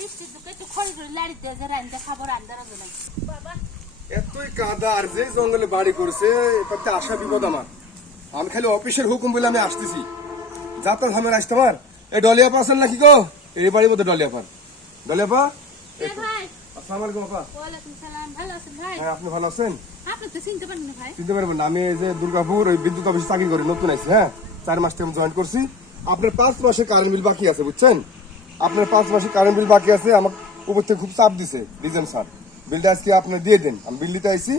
বৃষ্টির দুকে একটু খড়ি করে লাড়ি দিয়ে যে রান্দা খাবার আন্দার হবে না বাবা। এতই কাদা আর যে জঙ্গলে বাড়ি করেছে এটাতে আসা বিপদ আমার। আমি খালি অফিসের হুকুম বলে আমি আসতেছি, যাতা ঝামেলা আসতে আমার। এই ডলিয়াপা আছেন নাকি গো? এই বাড়ির মধ্যে ডলিয়াপা। ডলিয়াপা, ভাই আসসালামু আলাইকুম আপা। ওয়ালাইকুম সালাম। ভালো আছেন ভাই? হ্যাঁ, আপনি ভালো আছেন? আপনি তো চিনতে পারেন না ভাই? চিনতে পারবেন না, আমি এই যে দুর্গাপুর ওই বিদ্যুৎ অফিসে চাকরি করি, নতুন আইছি। হ্যাঁ, 4 মাস টাইম জয়েন করছি। আপনার 5 মাসের কারেন্ট বিল বাকি আছে, বুঝছেন? আপনার 5 মাসের কারেন্ট বিল বাকি আছে। আমার উপর থেকে খুব চাপ দিছে ডিজেন স্যার, বিলটা আজকে আপনি দিয়ে দেন। আমি বিল দিতে আইছি,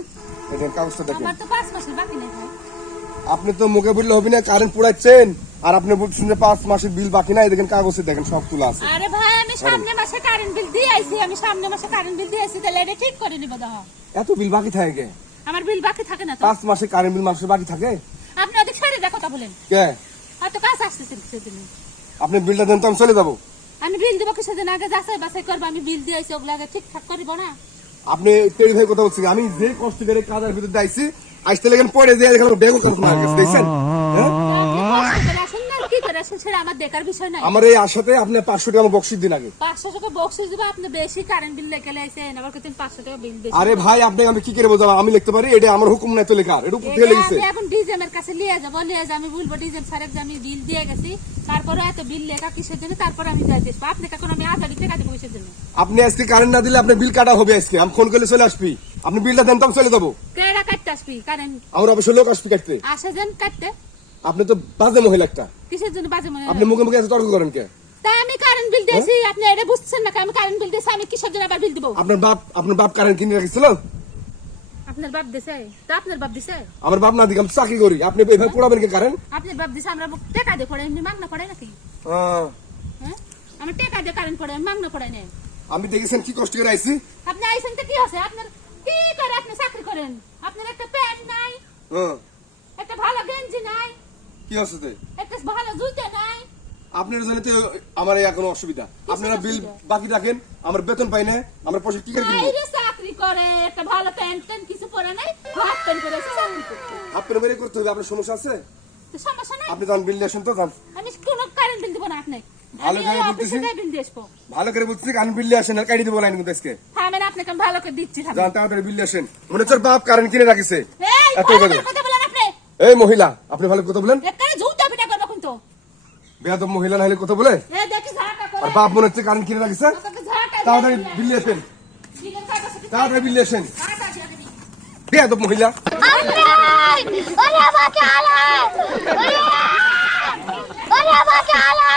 দেখেন কাগজটা দেখেন। আমার তো 5 মাসের বাকি নেই ভাই। আপনি তো মুখে বললে হবে না, কারেন্ট পুরাচ্ছেন আর আপনি বলছেন যে 5 মাসের বিল বাকি নাই। দেখেন কাগজে দেখেন সব তোলা আছে। আরে ভাই আমি সামনে মাসে কারেন্ট বিল দিয়ে আইছি, আমি সামনে মাসে কারেন্ট বিল দিয়ে আইছি, তাহলে এটা ঠিক করে নিব দাও। এত বিল বাকি থাকে কে? আমার বিল বাকি থাকে না তো। 5 মাসের কারেন্ট বিল মানুষের বাকি থাকে আপনি ওদিক ছেড়ে দেখো কথা বলেন। কে? হয়তো কাজ আসতেছে সেদিন। আপনি বিলটা দেন তো আমি চলে যাবো। আমি বিল দিব কিছুদিন আগে যাচাই বাছাই করবো, আমি বিল দিয়ে আইছি, ওগুলো আগে ঠিকঠাক করিব না। আপনি টেরি ভাই কথা বলছেন, আমি যে কষ্ট করে কাজের ভিতরে আইছি, আসতে লেগেন পরে যে এখানে বেগুন চাষ মারা গেছে, দেখছেন? হ্যাঁ, আপনি কষ্ট করে আসুন না, কি করে আসুন সেটা আমার দেখার বিষয় নাই। আমার এই আশাতে আপনি 500 টাকা বকশিস দিন আগে। 500 টাকা বক্সিস দিব, আপনি বেশি কারেন্ট বিল লেগে লাইছেন, আবার কত 500 টাকা বিল বেশি। আরে ভাই, আপনি আমি কি করে বোঝাবো? আমি লিখতে পারি, এটা আমার হুকুম নাই তো লেখার, এটা উপর থেকে এটা লিখেছে। আমি এখন ডিজেম এর কাছে নিয়ে যাব, নিয়ে যা আমি বলবো ডিজেম স্যারের যে আমি বিল দিয়ে গেছি, তারপরে এত বিল লেখা কিসের জন্য, তারপর আমি যাই দেখবো আপনি কখন আমি আজাদি টাকা দেবো কিসের জন্য। আপনি আজকে কারেন্ট না দিলে আপনার বিল কাটা হবে আজকে। আমি ফোন করলে চলে আসবি, আপনি বিলটা দেন তো আমি চলে যাবো। কেডা কাটতে আসবি কারেন্ট? আমার অবশ্যই লোক আসবি কাটতে। আসে যেন কাটতে। আপনি তো বাজে মহিলা একটা, কিসের জন্য বাজে মনে আপনি মুখে মুখে এত তর্ক করেন কে? তাই আমি কারেন্ট বিল দিয়েছি, আপনি এটা বুঝছেন না? আমি কারেন্ট বিল দিয়েছি, আমি কিসের জন্য আবার বিল দিব? আপনার বাপ কারেন্ট কিনে রাখিছিল? আপনার বাপ দিছে? তা আপনার বাপ দিছে? আমার বাপ না দিকে আমি চাকরি করি, আপনি এভাবে পোড়াবেন কে কারেন্ট? আপনার বাপ দিছে, আমরা টাকা দিয়ে পড়ে, এমনি মাগনা পড়ে নাকি? হ্যাঁ, হ্যাঁ, আমি টাকা দিয়ে কারেন্ট পড়ে, মাগনা পড়ে নেই। আমি দেখেছেন কি কষ্ট করে আইছি। আপনি আইসেন তো কি আছে? আপনার কি করে আপনি চাকরি করেন? আপনার একটা প্যান্ট নাই, হ্যাঁ, একটা ভালো গেঞ্জি নাই, কি আছে তো? একটা ভালো জুতা নাই। আপনার জন্য তো আমার এই এখন অসুবিধা। আপনারা বিল বাকি রাখেন, আমার বেতন পাই না, আমার পয়সা কি করে কিনবো? বাইরে চাকরি করে, একটা ভালো প্যান্ট ট্যান্ট কিছু পরে নাই, হাফ প্যান্ট পরে এসে চাকরি করতে। আপনার বেরিয়ে করতে হবে, আপনার সমস্যা আছে। তো সমস্যা নাই, আপনি যান বিল নিয়ে আসেন তো, যান। আমি কোনো কারেন্ট বিল দিব না আপনি। ভালো আমি করে ওই বলতেছি। অফিসে বিল দিয়ে আসবো। ভালো করে বলছি, কারেন্ট বিল নিয়ে আসেন, আর কাটি দিব লাইন কিন্তু আজকে। থামেন, আপনাকে আমি ভালো করে দিচ্ছি। যান তাড়াতাড়ি বিল নিয়ে আসেন। মনে হচ্ছে ওর বাপ কারেন্ট কিনে রাখিছে। এই এত ভালো কথা। করে কথা বলেন আপনি। এই মহিলা, আপনি ভালো কথা বলেন। একটা জুতা পিটা করবো কিন্তু। বেয়াদব মহিলা না হলে কথা বলে। এই দেখি ঝাড়া করে। আর বাপ মনে হচ্ছে কারেন্ট কিনে রাখিছে। আপনাকে ঝাড়া করে। তাড়াতাড়ি বিল নিয়ে আসেন, বিলের কাগজ আছে। তাড়াতাড়ি বিল নিয়ে আসেন। টাকা দিয়ে দিবি। বেয়াদব মহিলা। ওরে বাঁচালে ওরে বাঁচালে